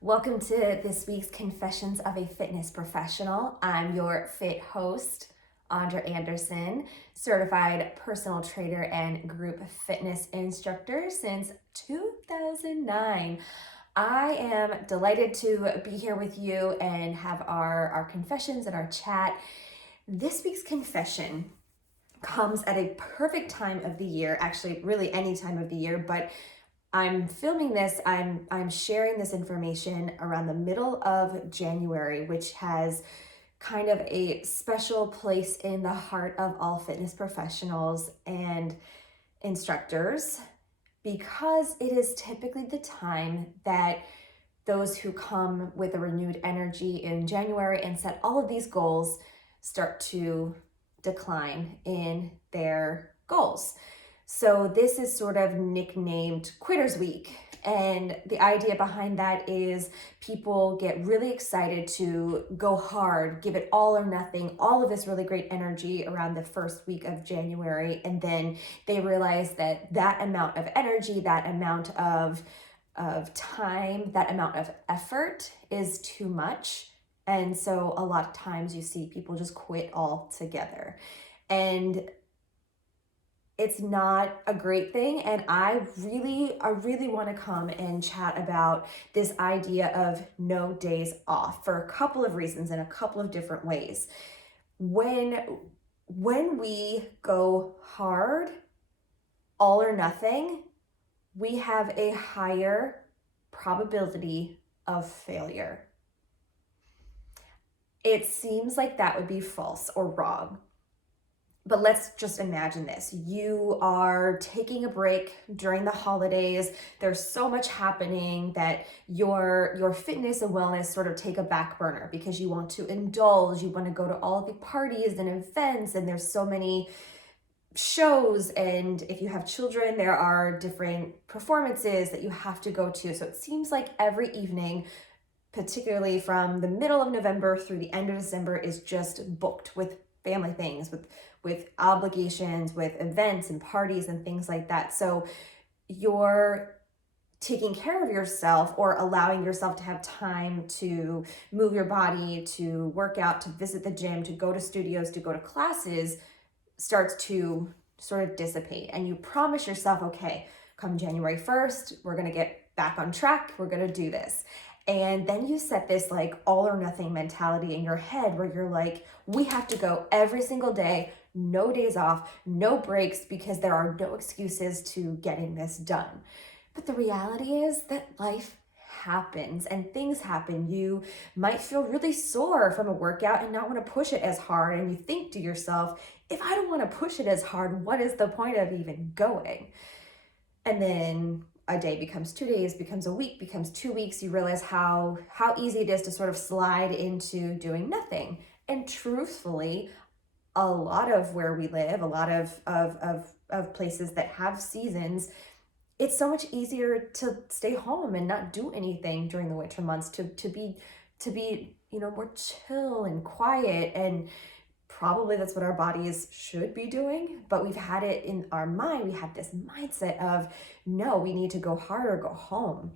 Welcome to this week's Confessions of a Fitness Professional. I'm your fit host, Andra Anderson, certified personal trainer and group fitness instructor since 2009. I am delighted to be here with you and have our confessions and our chat. This week's confession comes at a perfect time of the year, actually really any time of the year, but I'm filming this, I'm sharing this information around the middle of January, which has kind of a special place in the heart of all fitness professionals and instructors because it is typically the time that those who come with a renewed energy in January and set all of these goals start to decline in their goals. So this is sort of nicknamed Quitters Week. And the idea behind that is people get really excited to go hard, give it all or nothing, all of this really great energy around the first week of January. And then they realize that that amount of energy, that amount of time, that amount of effort is too much. And so a lot of times you see people just quit altogether. And it's not a great thing. And I really want to come and chat about this idea of no days off for a couple of reasons in a couple of different ways. When we go hard, all or nothing, we have a higher probability of failure. It seems like that would be false or wrong. But let's just imagine this. You are taking a break during the holidays. There's so much happening that your fitness and wellness sort of take a back burner because you want to indulge, you want to go to all the parties and events, and there's so many shows, and if you have children, there are different performances that you have to go to. So it seems like every evening, particularly from the middle of November through the end of December, is just booked with family things, with obligations, with events and parties and things like that. So you're taking care of yourself or allowing yourself to have time to move your body, to work out, to visit the gym, to go to studios, to go to classes, starts to sort of dissipate. And you promise yourself, okay, come January 1st, we're going to get back on track. We're going to do this. And then you set this like all or nothing mentality in your head where you're like, we have to go every single day, no days off, no breaks, because there are no excuses to getting this done. But the reality is that life happens and things happen. You might feel really sore from a workout and not want to push it as hard. And you think to yourself, if I don't want to push it as hard, what is the point of even going? And then a day becomes 2 days, becomes a week, becomes 2 weeks. You realize how easy it is to sort of slide into doing nothing. And truthfully, a lot of where we live, a lot of places that have seasons, it's so much easier to stay home and not do anything during the winter months, to be more chill and quiet, and probably that's what our bodies should be doing, but we've had it in our mind. We have this mindset of, no, we need to go hard or go home.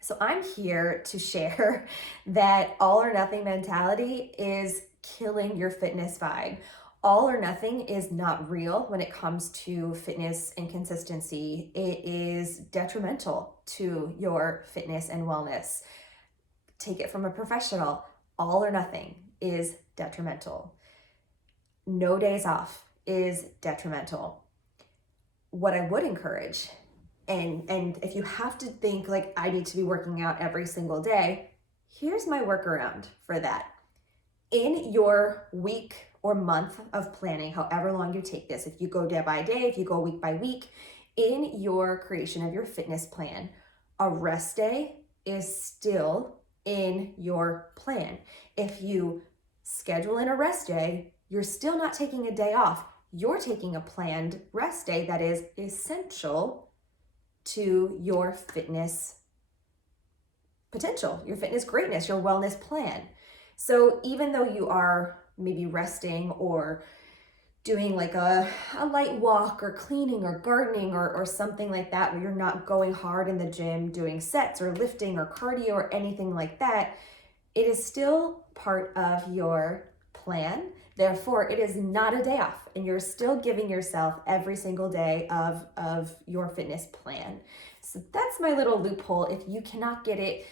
So I'm here to share that all or nothing mentality is killing your fitness vibe. All or nothing is not real when it comes to fitness and consistency. It is detrimental to your fitness and wellness. Take it from a professional. All or nothing is detrimental. No days off is detrimental. What I would encourage, and if you have to think like I need to be working out every single day, here's my workaround for that. In your week or month of planning, however long you take this, if you go day by day, if you go week by week, in your creation of your fitness plan, a rest day is still in your plan. If you schedule in a rest day, you're still not taking a day off. You're taking a planned rest day that is essential to your fitness potential, your fitness greatness, your wellness plan. So even though you are maybe resting or doing like a light walk or cleaning or gardening or something like that, where you're not going hard in the gym doing sets or lifting or cardio or anything like that, it is still part of your plan. Therefore, it is not a day off, and you're still giving yourself every single day of your fitness plan. So that's my little loophole. If you cannot get it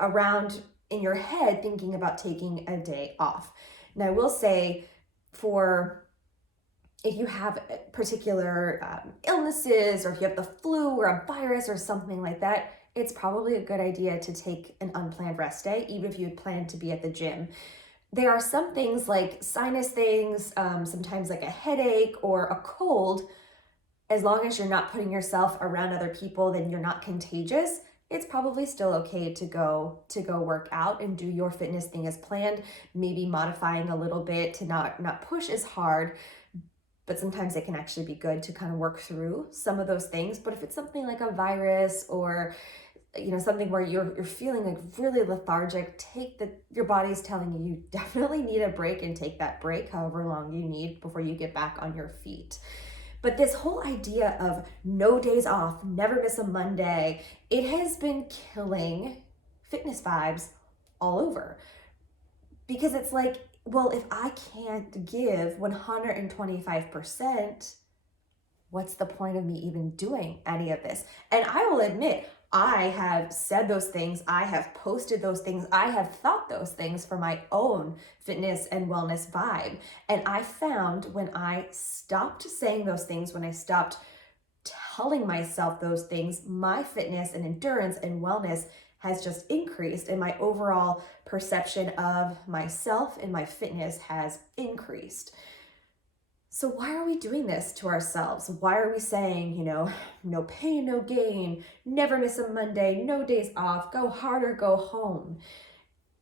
around in your head thinking about taking a day off. Now, I will say, for if you have particular illnesses, or if you have the flu or a virus or something like that, it's probably a good idea to take an unplanned rest day, even if you had planned to be at the gym. There are some things like sinus things, sometimes like a headache or a cold. As long as you're not putting yourself around other people, then you're not contagious, it's probably still okay to go work out and do your fitness thing as planned, maybe modifying a little bit to not push as hard. But sometimes it can actually be good to kind of work through some of those things. But if it's something like a virus, or something where you're feeling like really lethargic, your body's telling you definitely need a break, and take that break however long you need before you get back on your feet. But this whole idea of no days off, never miss a Monday, it has been killing fitness vibes all over. Because it's like, well, if I can't give 125%, what's the point of me even doing any of this? And I will admit, I have said those things, I have posted those things, I have thought those things for my own fitness and wellness vibe. And I found when I stopped saying those things, when I stopped telling myself those things, my fitness and endurance and wellness has just increased, and my overall perception of myself and my fitness has increased. So why are we doing this to ourselves? Why are we saying, no pain, no gain, never miss a Monday, no days off, go hard or go home?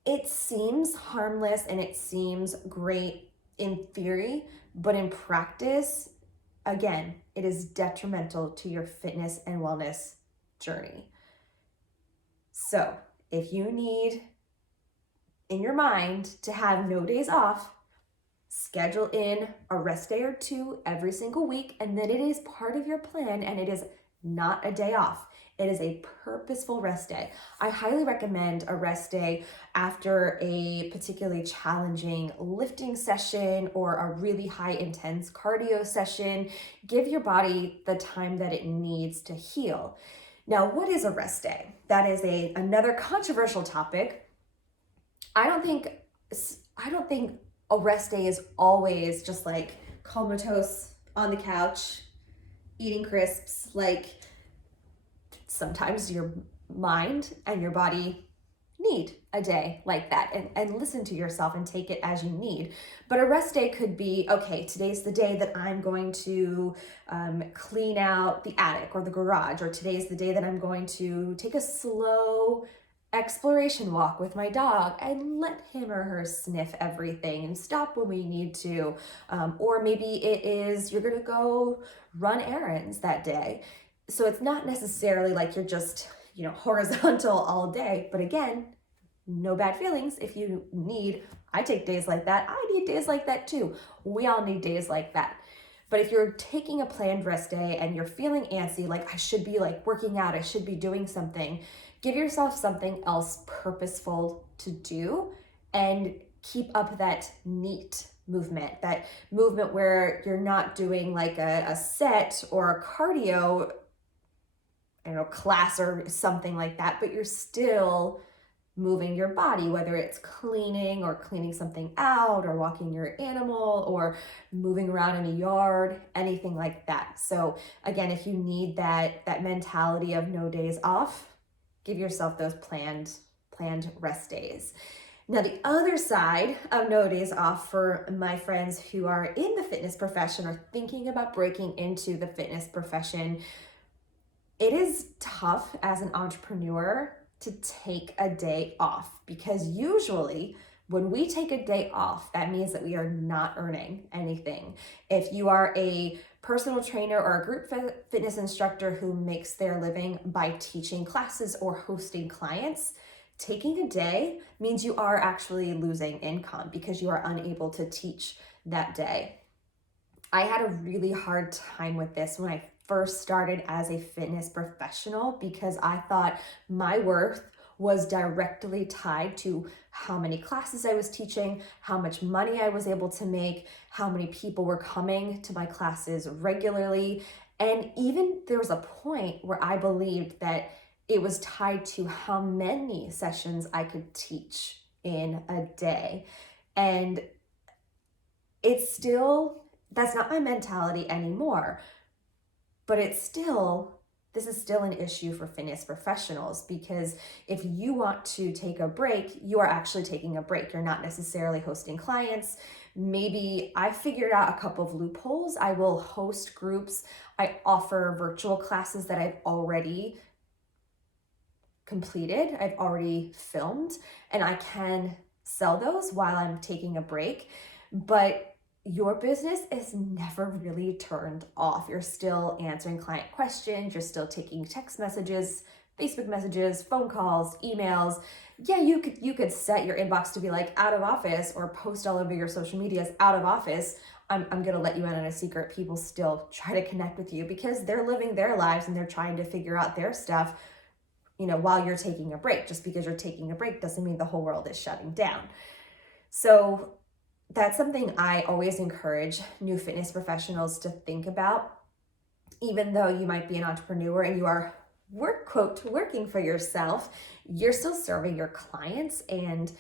It seems harmless and it seems great in theory, but in practice, again, it is detrimental to your fitness and wellness journey. So if you need in your mind to have no days off, schedule in a rest day or two every single week, and then it is part of your plan, and it is not a day off. It is a purposeful rest day. I highly recommend a rest day after a particularly challenging lifting session or a really high intense cardio session. Give your body the time that it needs to heal. Now, what is a rest day? That is another controversial topic. I don't think a rest day is always just like comatose on the couch, eating crisps. Like, sometimes your mind and your body need a day like that, and listen to yourself and take it as you need. But a rest day could be, okay, today's the day that I'm going to clean out the attic or the garage, or today's the day that I'm going to take a slow exploration walk with my dog and let him or her sniff everything and stop when we need to. Or maybe it is you're gonna go run errands that day. So it's not necessarily like you're just, horizontal all day. But again, no bad feelings if you need. I take days like that. I need days like that too. We all need days like that. But if you're taking a planned rest day and you're feeling antsy, like I should be like working out, I should be doing something, give yourself something else purposeful to do, and keep up that neat movement, where you're not doing like a set or a cardio, class or something like that, but you're still moving your body, whether it's cleaning or cleaning something out, or walking your animal, or moving around in a yard, anything like that. So again, if you need that mentality of no days off, give yourself those planned rest days. Now, the other side of no days off for my friends who are in the fitness profession or thinking about breaking into the fitness profession, it is tough as an entrepreneur to take a day off, because usually when we take a day off, that means that we are not earning anything. If you are a personal trainer or a group fitness instructor who makes their living by teaching classes or hosting clients, taking a day means you are actually losing income because you are unable to teach that day. I had a really hard time with this when I first started as a fitness professional because I thought my worth was directly tied to how many classes I was teaching, how much money I was able to make, how many people were coming to my classes regularly. And even there was a point where I believed that it was tied to how many sessions I could teach in a day. And it's still, that's not my mentality anymore, but this is still an issue for fitness professionals because if you want to take a break, you are actually taking a break. You're not necessarily hosting clients. Maybe I figured out a couple of loopholes. I will host groups. I offer virtual classes that I've already completed, I've already filmed, and I can sell those while I'm taking a break. But your business is never really turned off. You're still answering client questions, you're still taking text messages, Facebook messages, phone calls, emails. Yeah, you could set your inbox to be like out of office or post all over your social medias out of office. I'm gonna let you in on a secret. People still try to connect with you because they're living their lives and they're trying to figure out their stuff, while you're taking a break. Just because you're taking a break doesn't mean the whole world is shutting down. So that's something I always encourage new fitness professionals to think about. Even though you might be an entrepreneur and you are working for yourself, you're still serving your clients, and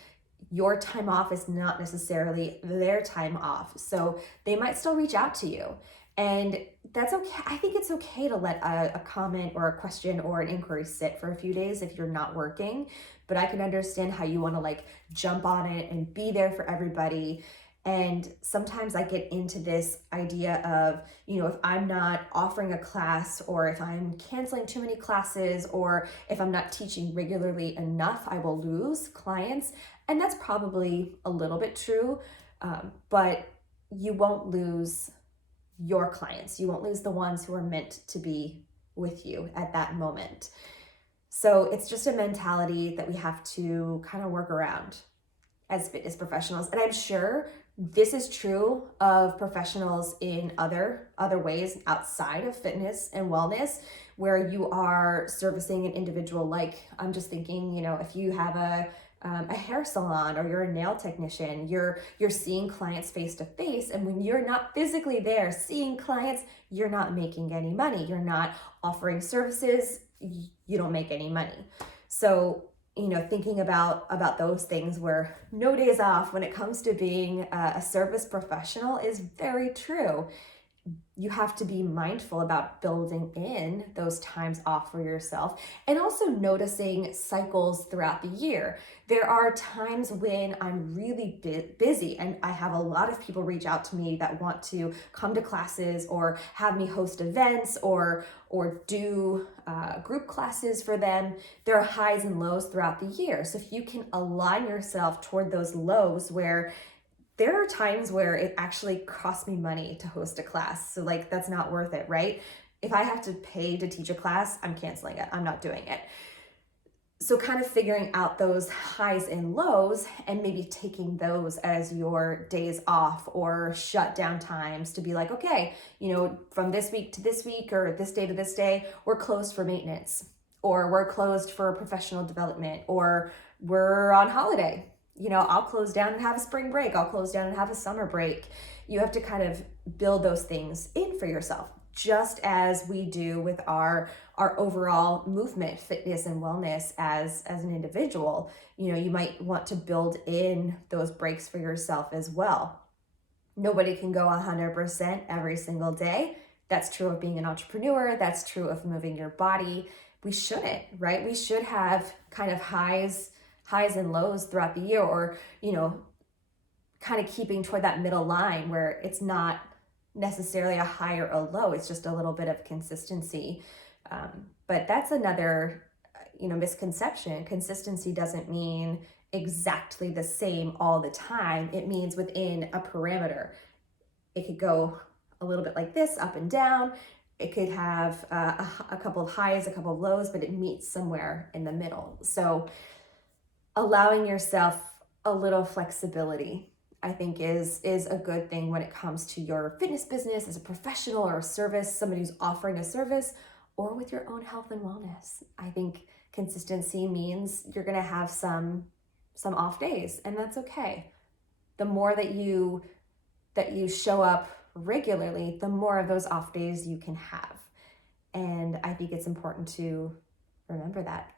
your time off is not necessarily their time off. So they might still reach out to you. And that's okay. I think it's okay to let a comment or a question or an inquiry sit for a few days if you're not working. But I can understand how you want to like jump on it and be there for everybody. And sometimes I get into this idea of, if I'm not offering a class, or if I'm canceling too many classes, or if I'm not teaching regularly enough, I will lose clients. And that's probably a little bit true, but you won't lose your clients. You won't lose the ones who are meant to be with you at that moment. So it's just a mentality that we have to kind of work around as fitness professionals. And I'm sure this is true of professionals in other ways outside of fitness and wellness, where you are servicing an individual. Like, I'm just thinking, if you have a hair salon or you're a nail technician, you're seeing clients face to face, and when you're not physically there seeing clients, you're not making any money. You're not offering services. You don't make any money. So thinking about those things where no days off when it comes to being a service professional is very true. You have to be mindful about building in those times off for yourself, and also noticing cycles throughout the year. There are times when I'm really busy, and I have a lot of people reach out to me that want to come to classes or have me host events or do group classes for them. There are highs and lows throughout the year. So if you can align yourself toward those lows, where there are times where it actually costs me money to host a class. So like, that's not worth it, right? If I have to pay to teach a class, I'm canceling it. I'm not doing it. So kind of figuring out those highs and lows and maybe taking those as your days off or shutdown times to be like, okay, from this week to this week or this day to this day, we're closed for maintenance, or we're closed for professional development, or we're on holiday. I'll close down and have a spring break. I'll close down and have a summer break. You have to kind of build those things in for yourself, just as we do with our overall movement, fitness and wellness as an individual. You might want to build in those breaks for yourself as well. Nobody can go 100% every single day. That's true of being an entrepreneur. That's true of moving your body. We shouldn't, right? We should have kind of highs and lows throughout the year, or, kind of keeping toward that middle line where it's not necessarily a high or a low. It's just a little bit of consistency. But that's another, misconception. Consistency doesn't mean exactly the same all the time. It means within a parameter. It could go a little bit like this, up and down. It could have a couple of highs, a couple of lows, but it meets somewhere in the middle. So allowing yourself a little flexibility I think is a good thing when it comes to your fitness business as a professional or a service, somebody who's offering a service, or with your own health and wellness. I think consistency means you're going to have some off days, and that's okay. The more that you show up regularly, the more of those off days you can have. And I think it's important to remember that.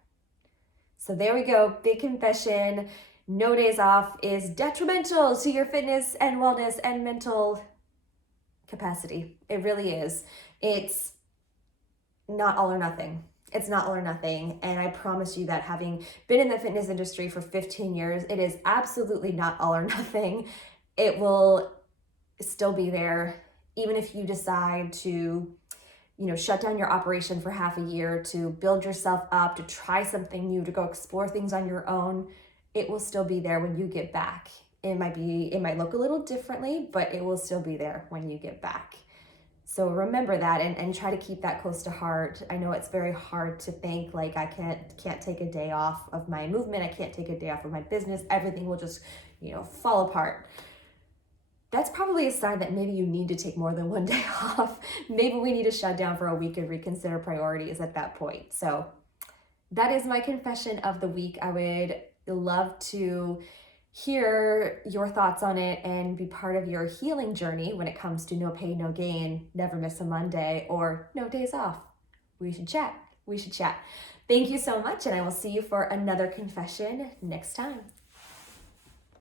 So there we go. Big confession. No days off is detrimental to your fitness and wellness and mental capacity. It really is. It's not all or nothing. It's not all or nothing. And I promise you that, having been in the fitness industry for 15 years, it is absolutely not all or nothing. It will still be there, even if you decide to shut down your operation for half a year, to build yourself up, to try something new, to go explore things on your own. It will still be there when you get back. It might look a little differently, but it will still be there when you get back. So remember that, and try to keep that close to heart. I know it's very hard to think like, I can't take a day off of my movement. I can't take a day off of my business. Everything will just, fall apart. That's probably a sign that maybe you need to take more than one day off. Maybe we need to shut down for a week and reconsider priorities at that point. So that is my confession of the week. I would love to hear your thoughts on it and be part of your healing journey when it comes to no pain, no gain, never miss a Monday, or no days off. We should chat. Thank you so much, and I will see you for another confession next time.